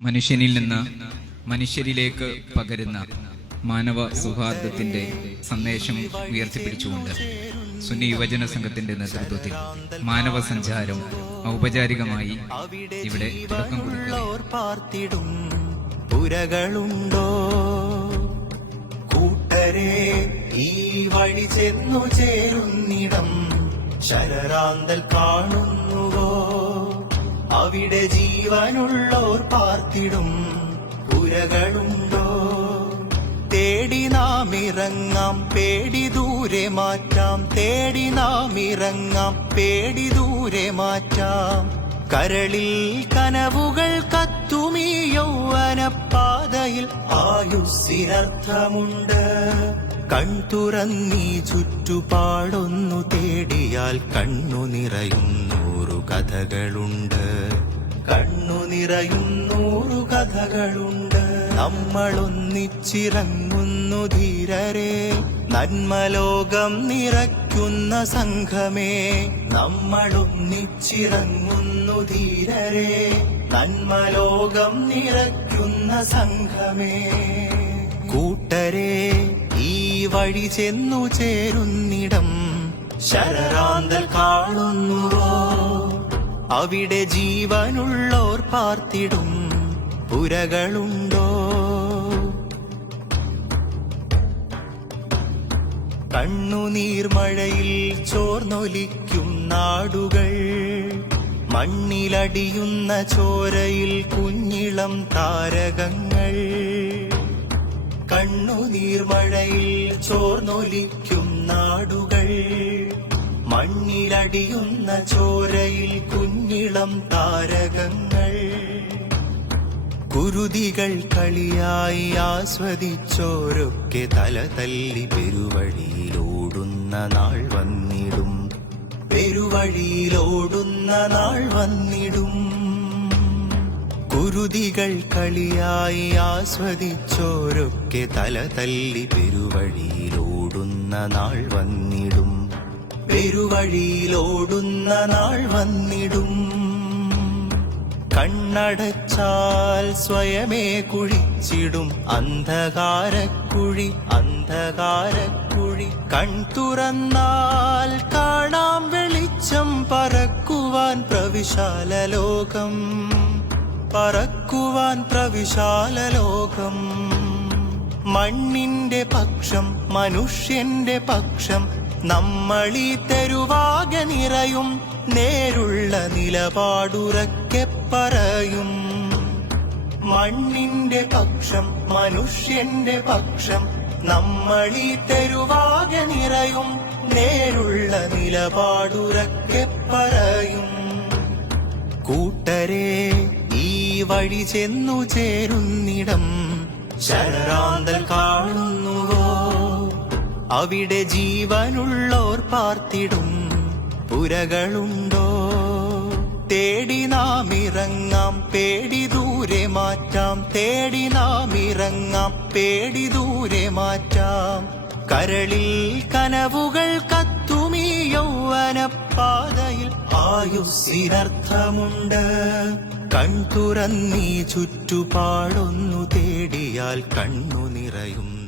മനുഷ്യനിൽ നിന്ന് മനുഷ്യരിലേക്ക് പകരുന്ന മാനവ സൗഹാർദ്ദത്തിന്റെ സന്ദേശം ഉയർത്തിപ്പിടിച്ചുകൊണ്ട് സുന്നി യുവജന സംഘത്തിന്റെ നേതൃത്വത്തിൽ മാനവ സഞ്ചാരം ഔപചാരികമായി ഇവിടെ പുരകളുണ്ടോ? കൂട്ടരെ ഈ വഴി ചെന്നു ചേരുന്നിടം ശരറാന്തൽ കാണുന്നുവോ അവിടെ ജീവനുള്ളോർ പാർത്തിടും പുരകളുണ്ടോ? തേടി നാം ഇറങ്ങാം പേടി ദൂരെ മാറ്റാം. തേടി നാം ഇറങ്ങാം പേടി ദൂരെ മാറ്റാം. കരളിൽ കനവുകൾ കത്തുമീ യൗവനപ്പാതയിൽ. ആയുസ്സിനർത്ഥമുണ്ട്. കൺതുറന്നീ ചുറ്റുപാടൊന്നു തേടിയാൽ കണ്ണു നിറയുന്നൂറു കഥകളുണ്ട് നിറയുന്നൂറു കഥകളുണ്ട്. നമ്മളൊന്നിച്ചിറങ്ങുന്നു ധീരരെ. നന്മലോകം നിറയ്ക്കുന്ന സംഘമേ. നമ്മളൊന്നിച്ചിറങ്ങുന്നു ധീരരെ. നന്മലോകം നിറയ്ക്കുന്ന സംഘമേ. കൂട്ടരെ ഈ വഴി ചെന്നു ചേരുന്നിടം ശരറാന്തൽ കാണുന്നുവോ? അവിടെ ജീവനുള്ളോർ പാർത്തിടും പുരകളുണ്ടോ? കണ്ണുനീർമഴയിൽ ചോർന്നൊലിക്കും നാടുകൾ മണ്ണിലടിയുന്ന ചോരയിൽ കുഞ്ഞിളം താരകങ്ങൾ. കണ്ണുനീർമഴയിൽ ചോർന്നൊലിക്കും നാടുകൾ മണ്ണിലടിയുന്ന ചോരയിൽ കുഞ്ഞിളം താരകങ്ങൾ. കുരുതികൾ കളിയായി ആസ്വദിച്ചോരൊക്കെ തല തല്ലി പെരുവഴിയിലോടുന്ന നാൾ വന്നിടും. പെരുവഴിയിലോടുന്ന നാൾ വന്നിടും. കുരുതികൾ കളിയായി ആസ്വദിച്ചോരൊക്കെ തല തല്ലി പെരുവഴിയിലോടുന്ന നാൾ വന്നിടും. പെരുവഴിയിലോടുന്ന നാൾ വന്നിടും. കണ്ണടച്ചാൽ സ്വയമേ കുഴിച്ചിടും. അന്ധകാരക്കുഴി അന്ധകാരക്കുഴി. കൺ തുറന്നാൽ കാണാം വെളിച്ചം പറക്കുവാൻ പ്രവിശാല ലോകം. പറക്കുവാൻ പ്രവിശാല ലോകം. മണ്ണിന്റെ പക്ഷം മനുഷ്യന്റെ പക്ഷം നമ്മളീ തെരുവാകെ നിറയും നേരുള്ള നിലപാടുറക്കെ പറയും. മണ്ണിന്റെ പക്ഷം മനുഷ്യന്റെ പക്ഷം നമ്മളീ തെരുവാകെ നിറയും നേരുള്ള നിലപാടുറക്കെ പറയും. കൂട്ടരെ ഈ വഴി ചെന്നു ചേരുന്നിടം ശരറാന്തൽ കാണുന്നുവോ അവിടെ ജീവനുള്ളോർ പാർത്തിടും പുരകളുണ്ടോ? തേടി നാം ഇറങ്ങാം പേടി ദൂരെ മാറ്റാം. തേടി നാം ഇറങ്ങാം പേടി ദൂരെ മാറ്റാം. കരളിൽ കനവുകൾ കത്തുമീ യൗവനപ്പാതയിൽ. ആയുസ്സിനർത്ഥമുണ്ട്. കൺതുറന്നീ ചുറ്റുപാടൊന്നു തേടിയാൽ കണ്ണു നിറയും.